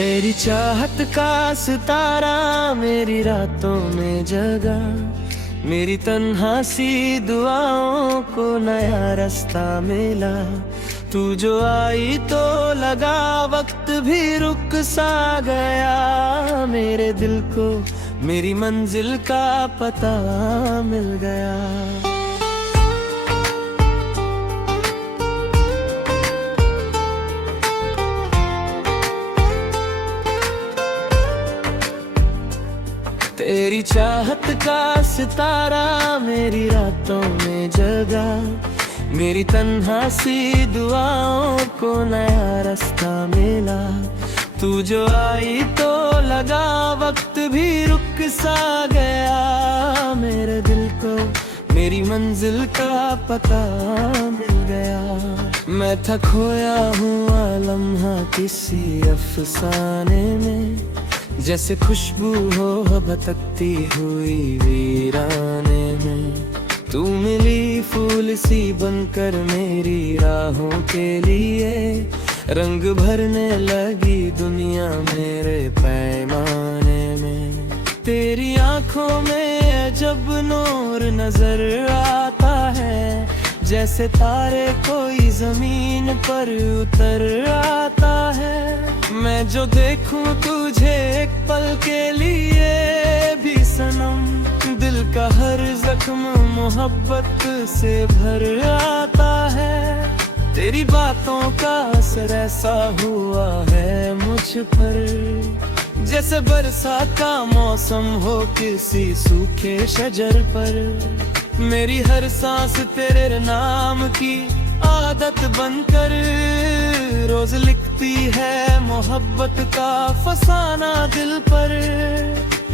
तेरी चाहत का सितारा मेरी रातों में जगा, मेरी तन्हा सी दुआओं को नया रास्ता मिला। तू जो आई तो लगा वक्त भी रुक सा गया, मेरे दिल को मेरी मंजिल का पता मिल गया। तेरी चाहत का सितारा मेरी रातों में जगा, मेरी तन्हा सी दुआओं को नया रास्ता मिला। तू जो आई तो लगा वक्त भी रुक सा गया, मेरे दिल को मेरी मंजिल का पता मिल गया। मैं था खोया हुआ लम्हा किसी अफसाने में, जैसे खुशबू हो भटकती हुई वीराने में। तू मिली फूल सी बनकर मेरी राहों के लिए, रंग भरने लगी दुनिया मेरे पैमाने में। तेरी आंखों में अजब नूर नजर आता है, जैसे तारे कोई जमीन पर उतर आता है। मैं जो देखूं तुझे एक पल के लिए भी सनम, दिल का हर जख्म मोहब्बत से भर आता है। तेरी बातों का असर ऐसा हुआ है मुझ पर, जैसे बरसात का मौसम हो किसी सूखे शजर पर। मेरी हर सांस तेरे नाम की आदत बनकर रोज लिखती है मोहब्बत का फसाना दिल पर।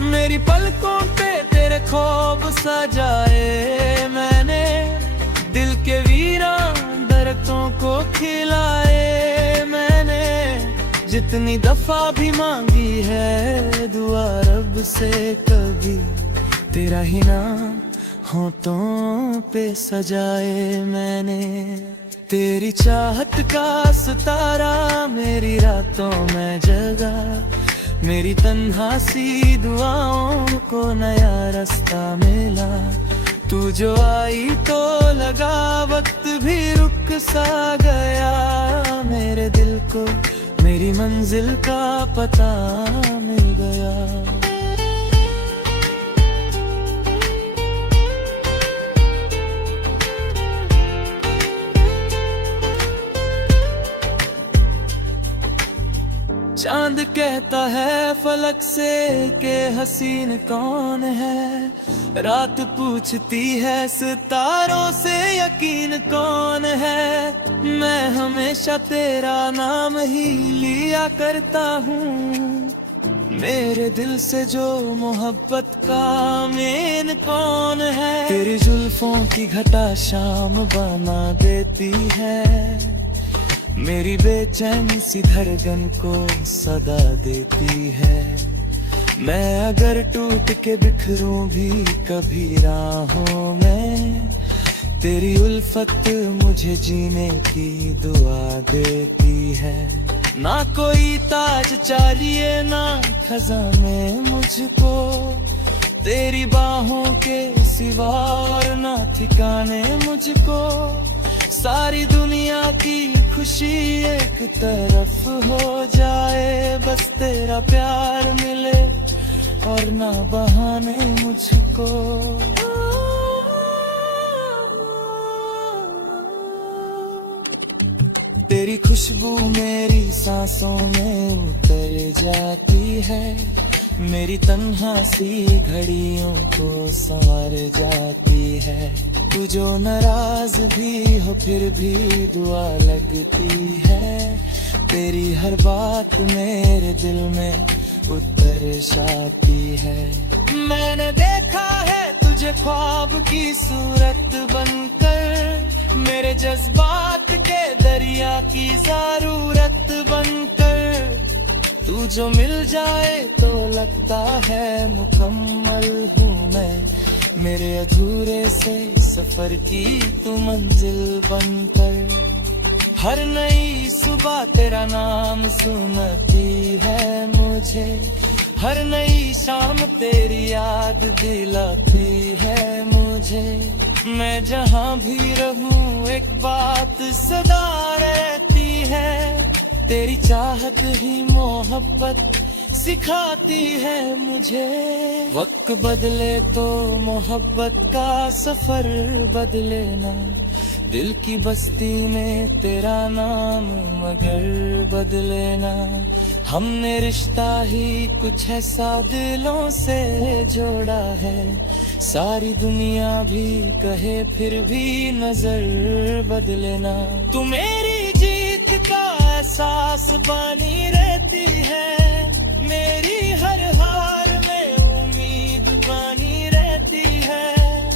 मेरी पलकों पे तेरे ख्वाब सजाए मैंने, दिल के वीरान दरख्तों को खिलाए मैंने। जितनी दफा भी मांगी है दुआ रब से, कभी तेरा ही नाम होठों पे सजाए मैंने। तेरी चाहत का सितारा मेरी रातों में जगा, मेरी तन्हा सी दुआओं को नया रास्ता मिला। तू जो आई तो लगा वक्त भी रुक सा गया, मेरे दिल को मेरी मंजिल का पता मिल गया। चांद कहता है फलक से कि हसीन कौन है, रात पूछती है सितारों से यकीन कौन है। मैं हमेशा तेरा नाम ही लिया करता हूँ, मेरे दिल से जो मोहब्बत का मेन कौन है। तेरी जुल्फों की घटा शाम बना देती है, मेरी बेचैनी सी धड़कन को सदा देती है। मैं अगर टूट के बिखरूं भी कभी राहों में, तेरी उल्फत मुझे जीने की दुआ देती है। ना कोई ताज चाहिए ना खजाने मुझको, तेरी बाहों के सिवा और ना ठिकाने मुझको। सारी दुनिया की खुशी एक तरफ हो जाए, बस तेरा प्यार मिले और ना बहाने मुझको। तेरी खुशबू मेरी सांसों में उतर जाती है, मेरी तन्हा सी घड़ियों को संवर जाती है। तू जो नाराज भी हो फिर भी दुआ लगती है, तेरी हर बात मेरे दिल में उतर जाती है। मैंने देखा है तुझे ख्वाब की सूरत बनकर, मेरे जज्बात के दरिया की जरूरत बनकर। तू जो मिल जाए तो लगता है मुकम्मल हूँ मैं, मेरे अधूरे से सफर की तू मंजिल बनकर। हर नई सुबह तेरा नाम सुनती है मुझे, हर नई शाम तेरी याद दिलाती है मुझे। मैं जहाँ भी रहूं एक बात सदा रहती है, तेरी चाहत ही मोहब्बत सिखाती है मुझे। वक्त बदले तो मोहब्बत का सफर बदले ना, दिल की बस्ती में तेरा नाम मगर बदले ना। हमने रिश्ता ही कुछ ऐसा दिलों से जोड़ा है, सारी दुनिया भी कहे फिर भी नजर बदले ना। तू मेरी जीत का एहसास बनी रहती है, मेरी हर हार में उम्मीद बनी रहती है।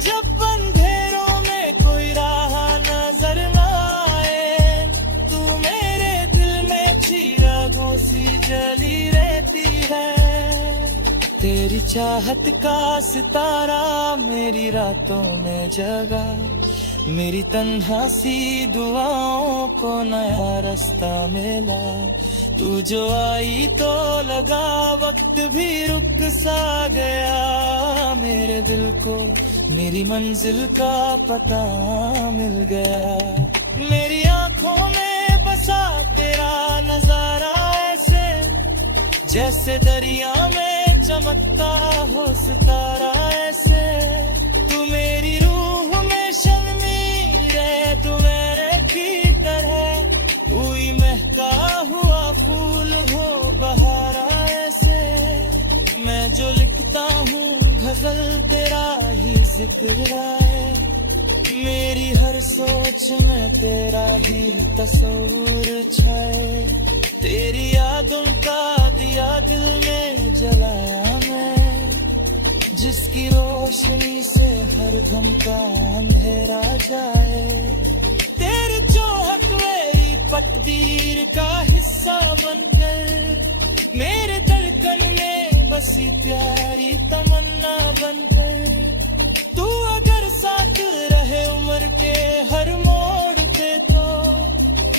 जब अंधेरों में कोई राह नजर ना आए, तू मेरे दिल में चिरागों सी जली रहती है। तेरी चाहत का सितारा मेरी रातों में जगा, मेरी तन्हा सी दुआओं को नया रास्ता मिला। तू जो आई तो लगा वक्त भी रुक सा गया, मेरे दिल को मेरी मंजिल का पता मिल गया। मेरी आंखों में बसा तेरा नजारा ऐसे, जैसे दरिया में चमकता हो सितारा ऐसे। तू मेरी रूह में शर्मीर है, तू मेरे की तरह कोई महका हुआ फूल हो बहारा ऐसे। मैं जो लिखता हूँ गजल तेरा ही जिक्र है, मेरी हर सोच में तेरा ही तस्वीर छाए। तेरी यादों का दिया दिल में जलाया मैं, जिसकी रोशनी से हर गम का अंधेरा जाए। तेरी चाहत मेरी तकदीर का हिस्सा बनकर, मेरे धड़कन में बसी प्यारी तमन्ना बनकर। तू अगर साथ रहे उम्र के हर मोड़ पे, तो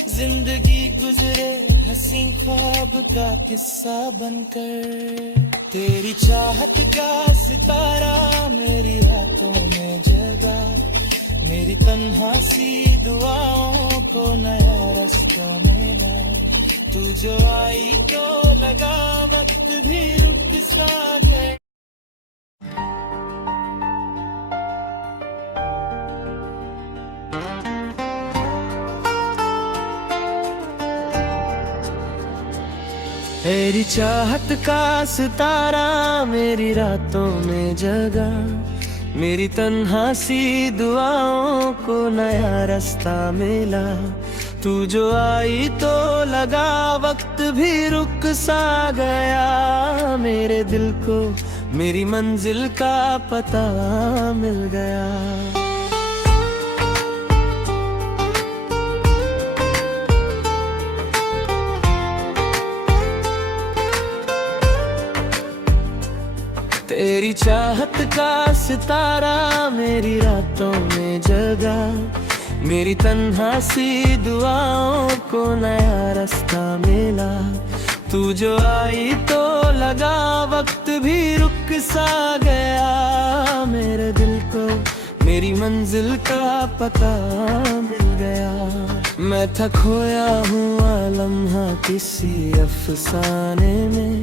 जिंदगी गुजरे हसीं ख्वाब का किस्सा बनकर। तेरी चाहत का सितारा मेरी हाथों में जगा, मेरी तन्हा सी दुआओं को नया रास्ता मिला। तू जो आई तो लगा वक्त भी रुक सा गया। तेरी चाहत का सितारा मेरी रातों में जगा, मेरी तन्हा सी दुआओं को नया रास्ता मिला। तू जो आई तो लगा वक्त भी रुक सा गया, मेरे दिल को मेरी मंजिल का पता मिल गया। तेरी चाहत का सितारा मेरी रातों में जगा, मेरी तन्हा सी दुआओं को नया रास्ता मिला। तू जो आई तो लगा वक्त भी रुक सा गया, मेरे दिल को मेरी मंजिल का पता मिल गया। मैं था खोया हुआ लम्हा किसी अफसाने में,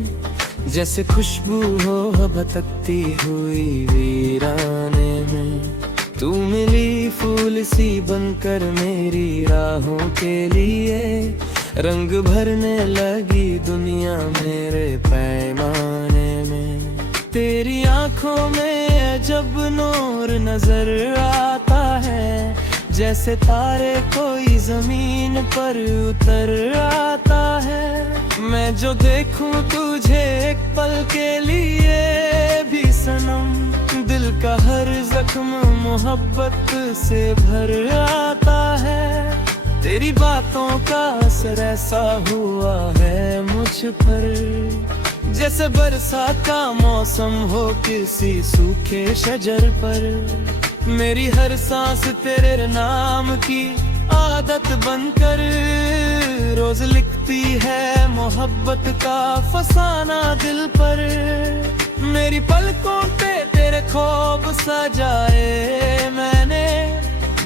जैसे खुशबू हो भटकती हुई वीराने में। तू मिली फूल सी बनकर मेरी राहों के लिए, रंग भरने लगी दुनिया मेरे पैमाने में। तेरी आंखों में अजब नूर नजर आता है, जैसे तारे कोई जमीन पर उतर आता है। मैं जो देखूं तुझे एक पल के लिए भी सनम, दिल का हर जख्म मोहब्बत से भर आता है। तेरी बातों का असर ऐसा हुआ है मुझ पर, जैसे बरसात का मौसम हो किसी सूखे शजर पर। मेरी हर सांस तेरे नाम की आग आदत बनकर रोज लिखती है मोहब्बत का फसाना दिल पर। मेरी पलकों पे तेरे ख्वाब सजाए मैंने,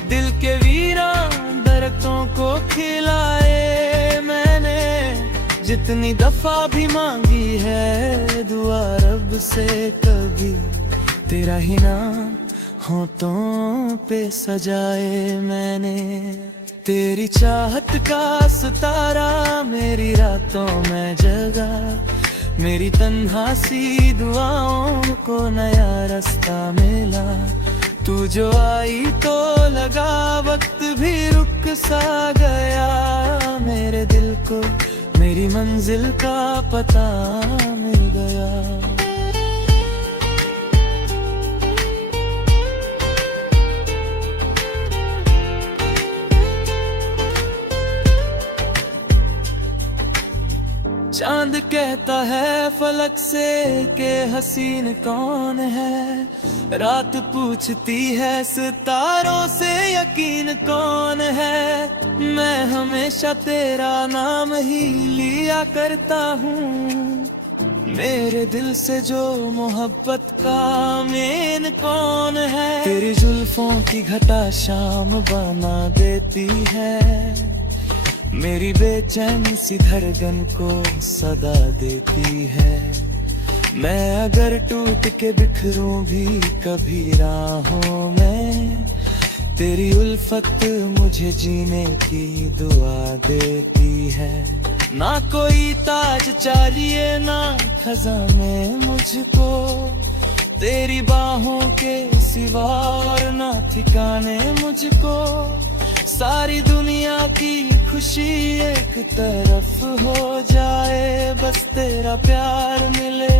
दिल के वीरान दरख्तों को खिलाए मैंने। जितनी दफा भी मांगी है दुआ रब से, कभी तेरा ही नाम होठों पे सजाए मैंने। तेरी चाहत का सितारा मेरी रातों में जगा, मेरी तन्हा सी दुआओं को नया रास्ता मिला। तू जो आई तो लगा वक्त भी रुक सा गया, मेरे दिल को मेरी मंजिल का पता मिल गया। चांद कहता है फलक से कि हसीन कौन है, रात पूछती है सितारों से यकीन कौन है। मैं हमेशा तेरा नाम ही लिया करता हूँ, मेरे दिल से जो मोहब्बत का मेन कौन है। तेरी जुल्फों की घटा शाम बना देती है, मेरी बेचैनी सी धड़कन को सदा देती है। मैं अगर टूट के बिखरूं भी कभी राहों में, तेरी उल्फत मुझे जीने की दुआ देती है। ना कोई ताज चाहिए ना खजाने मुझको, तेरी बाहों के सिवा और ना ठिकाने मुझको। सारी दुनिया की खुशी एक तरफ हो जाए, बस तेरा प्यार मिले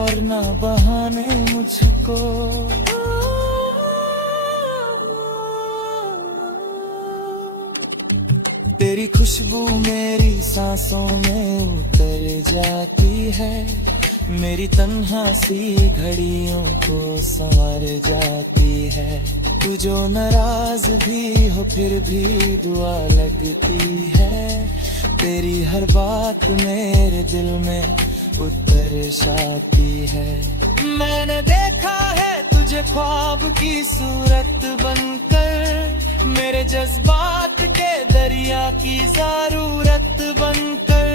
और ना बहाने मुझको। तेरी खुशबू मेरी सांसों में उतर जाती है, मेरी तन्हा सी घड़ियों को संवर जाती है। तू जो नाराज भी हो फिर भी दुआ लगती है, तेरी हर बात मेरे दिल में उतर जाती है। मैंने देखा है तुझे ख्वाब की सूरत बनकर, मेरे जज्बात के दरिया की जरूरत बनकर।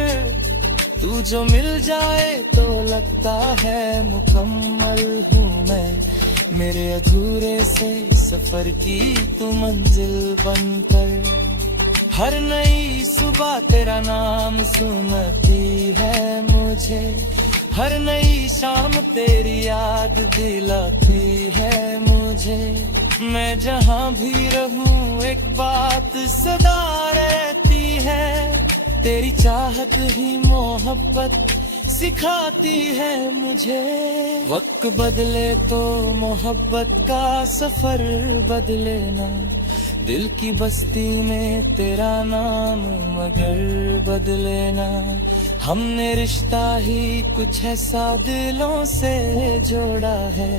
तू जो मिल जाए तो लगता है मुकम्मल हूँ मैं, मेरे अधूरे से सफर की तू मंजिल बनकर। हर नई सुबह तेरा नाम सुनती है मुझे, हर नई शाम तेरी याद दिलाती है मुझे। मैं जहाँ भी रहूँ एक बात सदा रहती है, तेरी चाहत ही मोहब्बत सिखाती है मुझे। वक्त बदले तो मोहब्बत का सफर बदले ना, दिल की बस्ती में तेरा नाम मगर बदले ना। हमने रिश्ता ही कुछ ऐसा दिलों से जोड़ा है,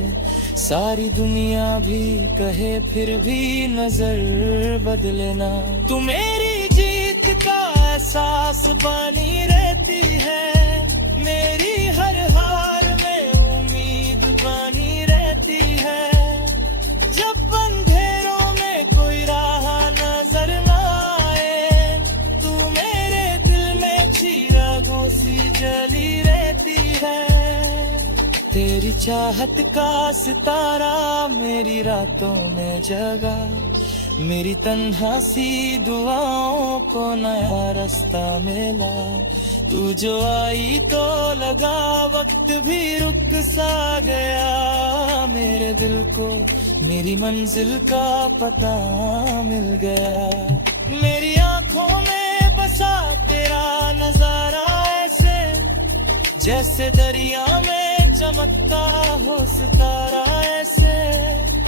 सारी दुनिया भी कहे फिर भी नजर बदले ना। तू मेरी जीत का एहसास बनी रहती है, मेरी हर हार में उम्मीद बनी रहती है। जब अंधेरों में कोई राह नजर ना आए, तू मेरे दिल में चिरागों सी जली रहती है। तेरी चाहत का सितारा मेरी रातों में जगा, मेरी तन्हा सी दुआओं को नया रास्ता मिला। तू जो आई तो लगा वक्त भी रुक सा गया, मेरे दिल को मेरी मंजिल का पता मिल गया। मेरी आंखों में बसा तेरा नजारा ऐसे, जैसे दरिया में चमकता हो सितारा ऐसे।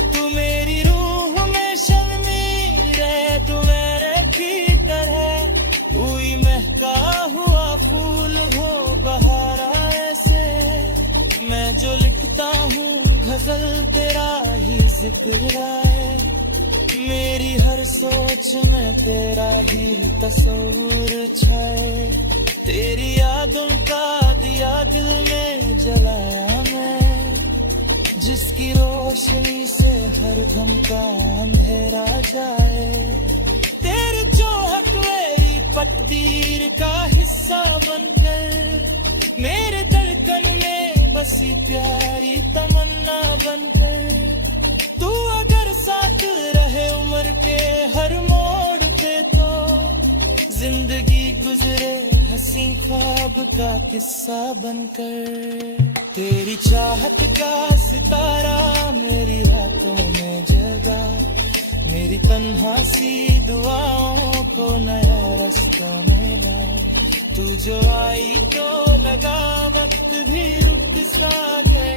तू मेरी रूह में शर्मीर है, तू मेरे की तरह हुई महका हुआ फूल हो बहारा ऐसे। मैं जो लिखता हूँ गजल तेरा ही जिक्र है, मेरी हर सोच में तेरा ही तस्वीर छाए, तेरी यादों का दिया दिल में जलाया मैं, जिसकी रोशनी से हर गम का अंधेरा जाए। तेरी चाहत मेरी तकदीर का हिस्सा बनकर, मेरे धड़कन में बसी प्यारी तमन्ना बनकर, तू अगर साथ रहे उम्र के हर मोड़ पे तो जिंदगी गुजरे हंसी ख्वाब का किस्सा बनकर। तेरी चाहत का सितारा मेरी रातों में जगा, मेरी तन्हा सी दुआओं को नया रास्ता मिला, तू जो आई तो लगा वक्त भी रुक सा गया।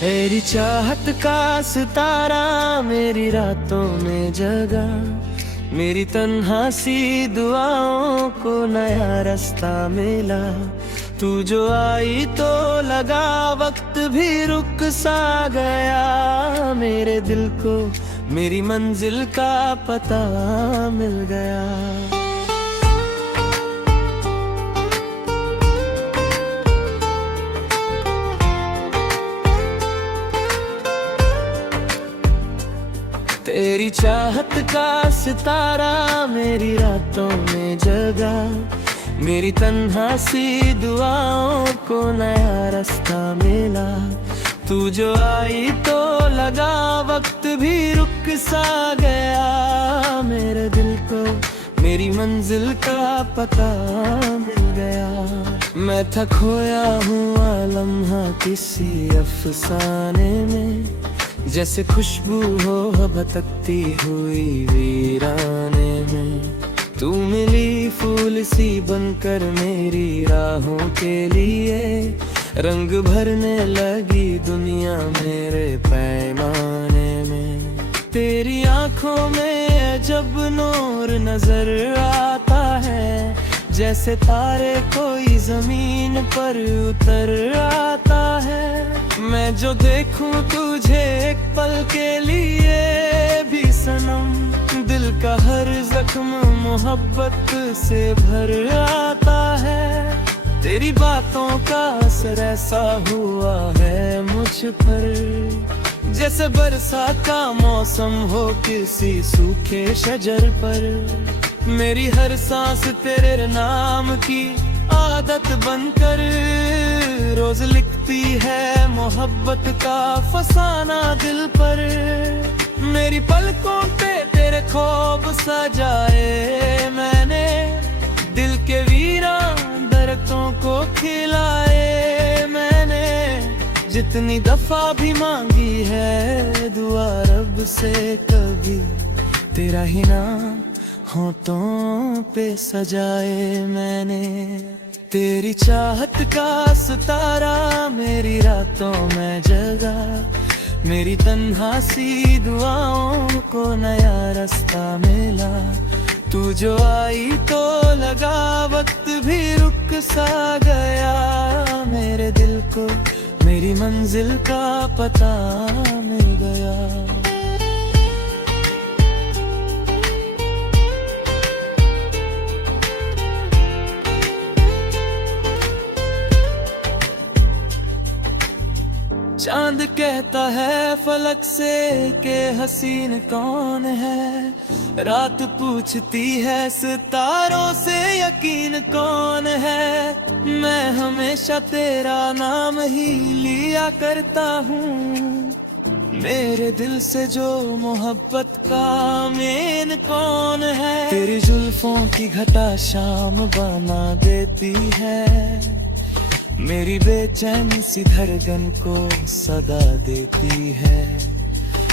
तेरी चाहत का सितारा मेरी रातों में जगा, मेरी तन्हा सी दुआओं को नया रास्ता मिला, तू जो आई तो लगा वक्त भी रुक सा गया, मेरे दिल को मेरी मंजिल का पता मिल गया। तेरी चाहत का सितारा मेरी रातों में जगा, मेरी तन्हा सी दुआओं को नया रास्ता मिला, तू जो आई तो लगा वक्त भी रुक सा गया, मेरे दिल को मेरी मंजिल का पता मिल गया। मैं था खोया हुआ लम्हा किसी अफसाने में, जैसे खुशबू हो भटकती हुई वीराने में, तू मिली फूल सी बनकर मेरी राहों के लिए, रंग भरने लगी दुनिया मेरे पैमाने में। तेरी आंखों में जब नूर नजर आता है, जैसे तारे कोई जमीन पर उतर आता है, मैं जो देखूं तुझे एक पल के लिए भी सनम, दिल का हर जख्म मोहब्बत से भर आता है। तेरी बातों का असर ऐसा हुआ है मुझ पर, जैसे बरसात का मौसम हो किसी सूखे शजर पर, मेरी हर सांस तेरे नाम की आदत बनकर, रोज लिखती है मोहब्बत का फसाना दिल पर, मेरी पलकों पे तेरे ख्वाब सजाए मैंने, दिल के वीरान दरख्तों को खिलाए मैंने, जितनी दफा भी मांगी है दुआ रब से, कभी तेरा ही नाम होठों पे सजाए मैंने। तेरी चाहत का सितारा मेरी रातों में जगा, मेरी तन्हा सी दुआओं को नया रास्ता मिला, तू जो आई तो लगा वक्त भी रुक सा गया, मेरे दिल को मेरी मंजिल का पता मिल गया। चांद कहता है फलक से के हसीन कौन है, रात पूछती है सितारों से यकीन कौन है, मैं हमेशा तेरा नाम ही लिया करता हूँ, मेरे दिल से जो मोहब्बत का मेन कौन है। तेरी जुल्फों की घटा शाम बना देती है, मेरी बेचैनी सी धड़कन को सदा देती है,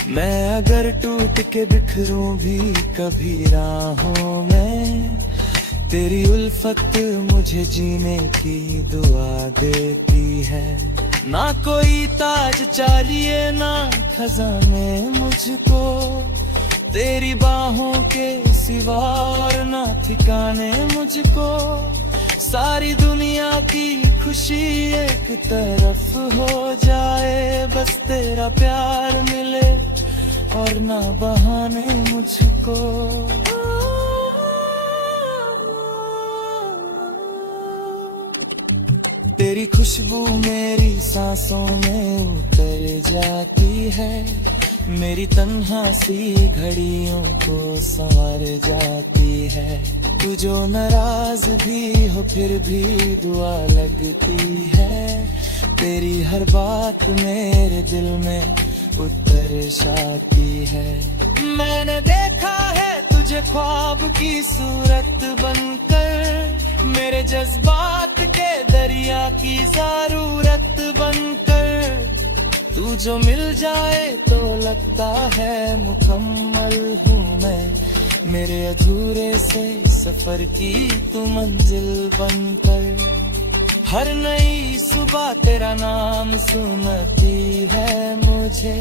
मैं अगर टूट के बिखरूं भी कभी राहों में, तेरी उल्फत मुझे जीने की दुआ देती है। ना कोई ताज चाहिए ना खजाने मुझको, तेरी बाहों के सिवा और ना ठिकाने मुझको। सारी दुनिया की खुशी एक तरफ हो जाए, बस तेरा प्यार मिले और ना बहाने मुझको। तेरी खुशबू मेरी सांसों में उतर जाती है, मेरी तन्हा सी घड़ियों को संवार जाती है। तू जो नाराज भी हो फिर भी दुआ लगती है, तेरी हर बात मेरे दिल में उतर जाती है। मैंने देखा है तुझे ख्वाब की सूरत बनकर, मेरे जज्बात के दरिया की ज़रूरत बनकर। तू जो मिल जाए तो लगता है मुकम्मल हूँ मैं, मेरे अधूरे से सफर की तू मंजिल बनकर। हर नई सुबह तेरा नाम सुनती है मुझे,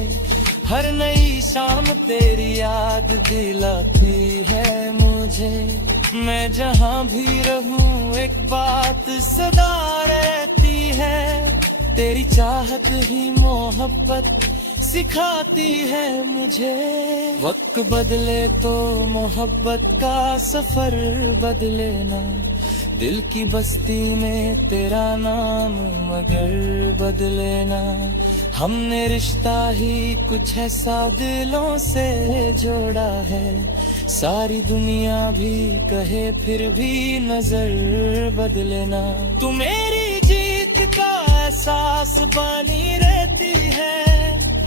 हर नई शाम तेरी याद दिलाती है मुझे। मैं जहाँ भी रहूँ एक बात सदा रहती है, तेरी चाहत ही मोहब्बत सिखाती है मुझे। वक्त बदले तो मोहब्बत का सफर बदले ना, दिल की बस्ती में तेरा नाम मगर बदले ना। हमने रिश्ता ही कुछ ऐसा दिलों से जोड़ा है, सारी दुनिया भी कहे फिर भी नजर बदले ना। तू मेरी जीत का एहसास बनी रहती है,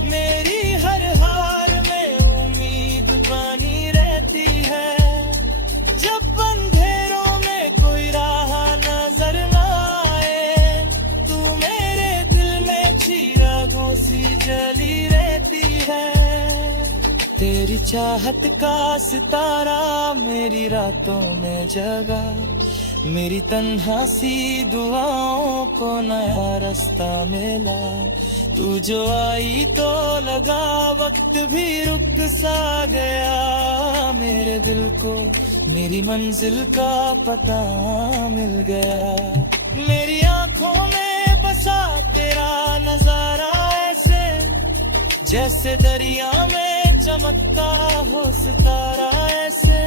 मेरी हर हार में उम्मीद बनी रहती है। जब अंधेरों में कोई राह नजर ना आए, तू मेरे दिल में चिरागों सी जली रहती है। तेरी चाहत का सितारा मेरी रातों में जगा, मेरी तन्हा सी दुआओं को नया रास्ता मिला। तू जो आई तो लगा वक्त भी रुक सा गया, मेरे दिल को मेरी मंजिल का पता मिल गया। मेरी आंखों में बसा तेरा नजारा ऐसे, जैसे दरिया में चमकता हो सितारा ऐसे।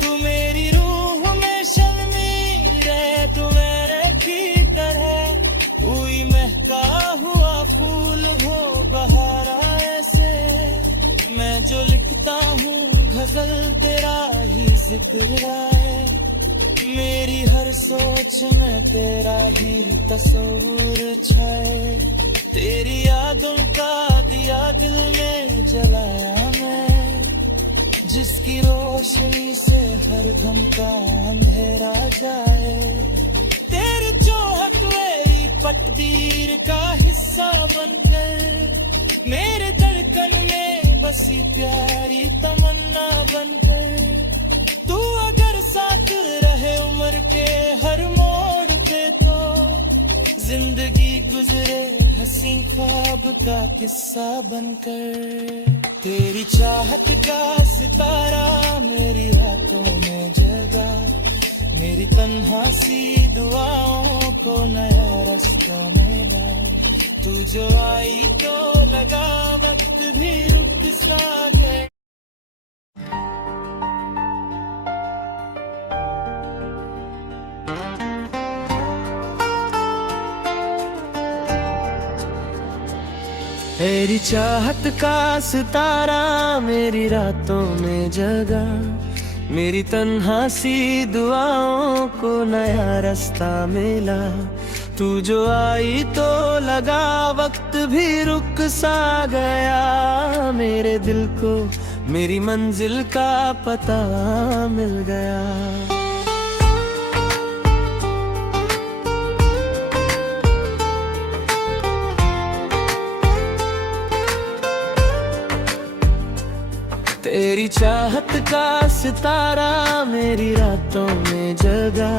तू मेरी रूह में शर्मीर है, तू मेरे की तरह हुई महका हुआ फूल हो बहारा ऐसे। मैं जो लिखता हूँ गजल तेरा ही जिक्र है, मेरी हर सोच में तेरा ही तस्वीर छाए। तेरी यादों का दिया दिल में जलाया मैं, जिसकी रोशनी से हर गम का अंधेरा जाए। तेरी चाहत मेरी तकदीर का हिस्सा बनकर, मेरे धड़कन में बसी प्यारी तमन्ना बनकर। तू अगर साथ रहे उम्र के हर मोड़ पे तो जिंदगी गुजरे हंसी ख्वाब का किस्सा बनकर। तेरी चाहत का सितारा मेरी रातों में जगा, मेरी तन्हा सी दुआओं को नया रास्ता मिला। तू जो आई तो लगा वक्त भी रुक सा गया। तेरी चाहत का सितारा मेरी रातों में जगा, मेरी तन्हा सी दुआओं को नया रास्ता मिला। तू जो आई तो लगा वक्त भी रुक सा गया, मेरे दिल को मेरी मंजिल का पता मिल गया। तेरी चाहत का सितारा मेरी रातों में जगा,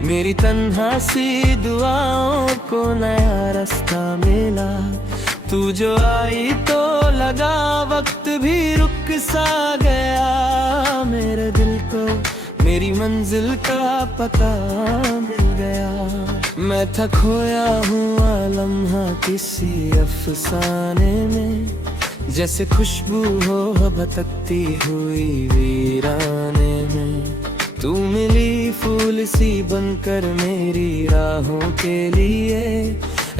मेरी तन्हा सी दुआओं को नया रास्ता मिला। तू जो आई तो लगा वक्त भी रुक सा गया, मेरे मेरी मंजिल का पता मिल गया। मैं था खोया हुआ लम्हा किसी अफसाने में, जैसे खुशबू हो भटकती हुई वीराने में। तू मिली फूल सी बनकर मेरी राहों के लिए,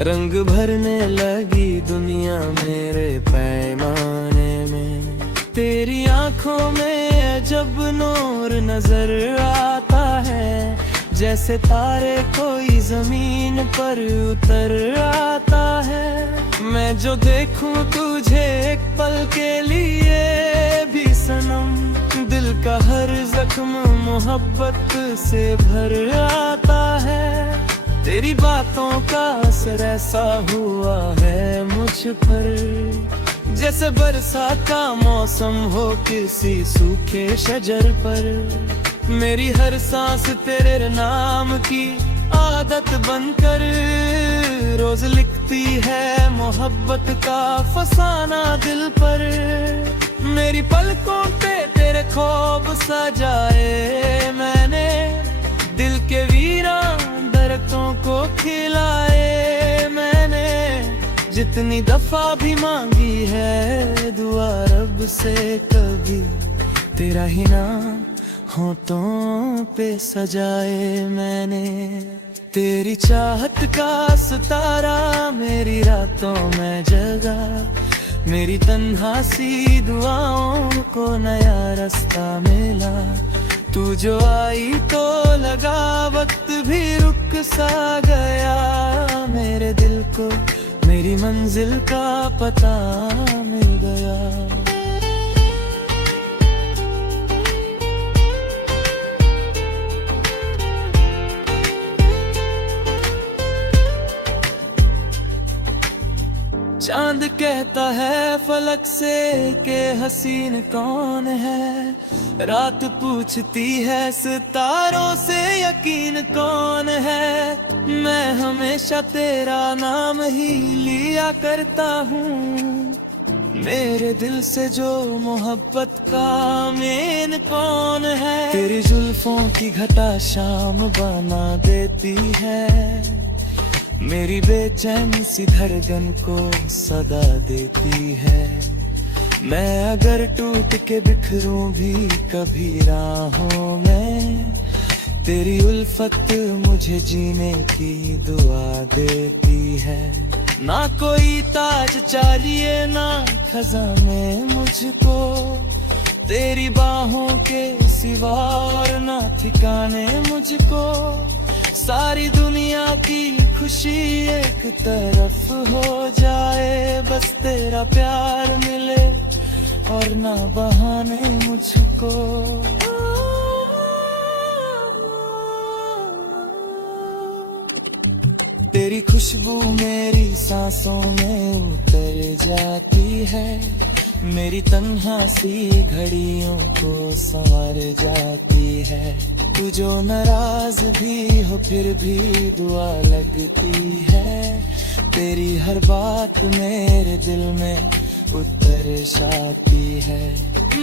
रंग भरने लगी दुनिया मेरे पैमाने में। तेरी आंखों में अजब नूर नजर आता है, जैसे तारे कोई जमीन पर उतर आता है। मैं जो देखूं तुझे एक पल के लिए भी सनम, दिल का हर जख्म मोहब्बत से भर आता है। तेरी बातों का असर ऐसा हुआ है मुझ पर, जैसे बरसात का मौसम हो किसी सूखे शजर पर। मेरी हर सांस तेरे नाम की आदत बनकर रोज लिखती है मोहब्बत का फसाना दिल पर। मेरी पलकों पे तेरे ख्वाब सजाए मैंने, दिल के वीरान दरख्तों को खिलाए मैंने। जितनी दफा भी मांगी है दुआ रब से, कभी तेरा ही नाम होठों पे सजाए मैंने। तेरी चाहत का सितारा मेरी रातों में जगा, मेरी तन्हा सी दुआओं को नया रास्ता मिला। तू जो आई तो लगा वक्त भी रुक सा गया, मेरे दिल को मेरी मंजिल का पता मिल गया। चांद कहता है फलक से के हसीन कौन है, रात पूछती है सितारों से यकीन कौन है। मैं हमेशा तेरा नाम ही लिया करता हूँ, मेरे दिल से जो मोहब्बत का मेन कौन है। तेरी जुल्फों की घटा शाम बना देती है, मेरी बेचैनी सी धड़कन को सदा देती है। मैं अगर टूट के बिखरूं भी कभी राहों में, तेरी उल्फत मुझे जीने की दुआ देती है। ना कोई ताज चाहिए ना खजाने मुझको, तेरी बाहों के सिवा और ना ठिकाने मुझको। सारी दुनिया की खुशी एक तरफ हो जाए, बस तेरा प्यार मिले और ना बहाने मुझको। तेरी खुशबू मेरी सांसों में उतर जाती है, मेरी तन्हा सी घड़ियों को संवर जाती है। तू जो नाराज भी हो फिर भी दुआ लगती है, तेरी हर बात मेरे दिल में उतर जाती है।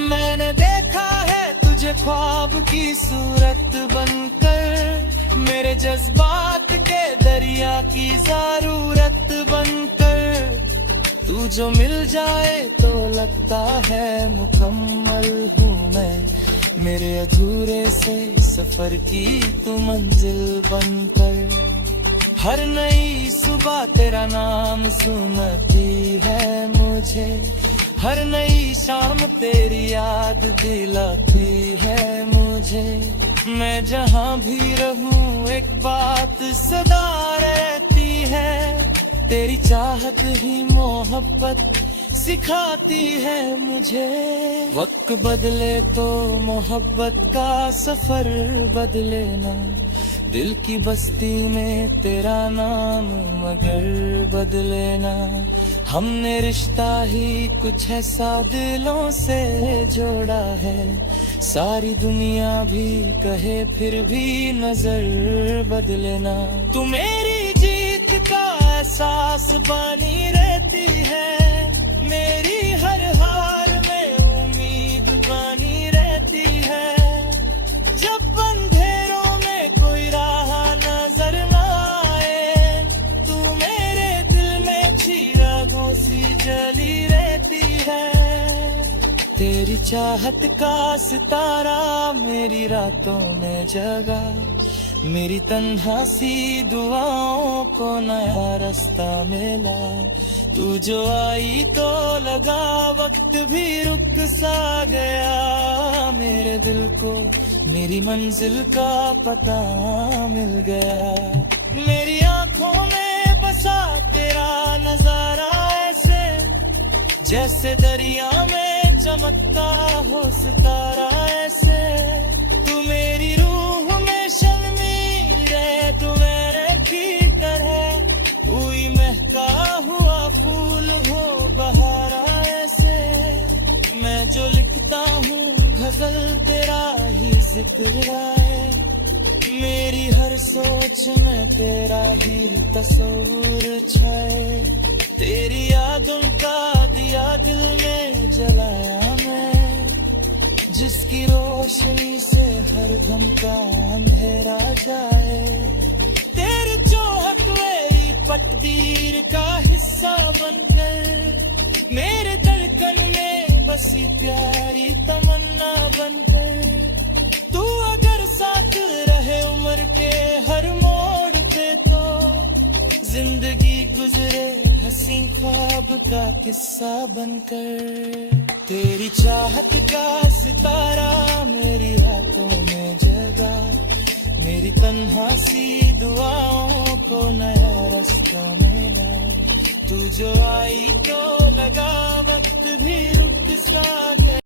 मैंने देखा है तुझे ख्वाब की सूरत बनकर, मेरे जज्बात के दरिया की जरूरत बनकर। तू जो मिल जाए तो लगता है मुकम्मल हूँ मैं, मेरे अधूरे से सफर की तू मंजिल बनकर। हर नई सुबह तेरा नाम सुनती है मुझे, हर नई शाम तेरी याद दिलाती है मुझे। मैं जहाँ भी रहूं एक बात सदा रहती है, तेरी चाहत ही मोहब्बत सिखाती है मुझे। वक्त बदले तो मोहब्बत का सफर बदले ना, दिल की बस्ती में तेरा नाम मगर बदले ना। हमने रिश्ता ही कुछ ऐसा दिलों से जोड़ा है, सारी दुनिया भी कहे फिर भी नजर बदले ना। तू मेरी जीत का एहसास बानी रहती है, मेरी हर हार में उम्मीद बानी रहती है। जब तेरी चाहत का सितारा मेरी रातों में जगा, मेरी तन्हा सी दुआओं को नया रास्ता मिला। तू जो आई तो लगा वक्त भी रुक सा गया, मेरे दिल को मेरी मंजिल का पता मिल गया। मेरी आंखों में बसा तेरा नजारा ऐसे, जैसे दरिया में चमकता हो सितारा ऐसे। तू मेरी रूह में शर्मीर है, तू मेरे की तरह हुई महका हुआ फूल हो बहारा ऐसे। मैं जो लिखता हूँ गजल तेरा ही जिक्र है, मेरी हर सोच में तेरा ही तस्वीर छाए। तेरी यादों का दिया दिल में जलाया मैं, जिसकी रोशनी से हर गम का अंधेरा जाए। तेरी चाहत वही पतदीर का हिस्सा बनकर, मेरे धड़कन में बसी प्यारी तमन्ना बनकर। तू अगर साथ रहे उम्र के हर मोड़ पे तो जिंदगी गुजरे हंसी ख्वाब का किस्सा बनकर। तेरी चाहत का सितारा मेरी रातों में जगा, मेरी तन्हा सी दुआओं को नया रास्ता मिला। तू जो आई तो लगा वक्त भी रुक सा गया।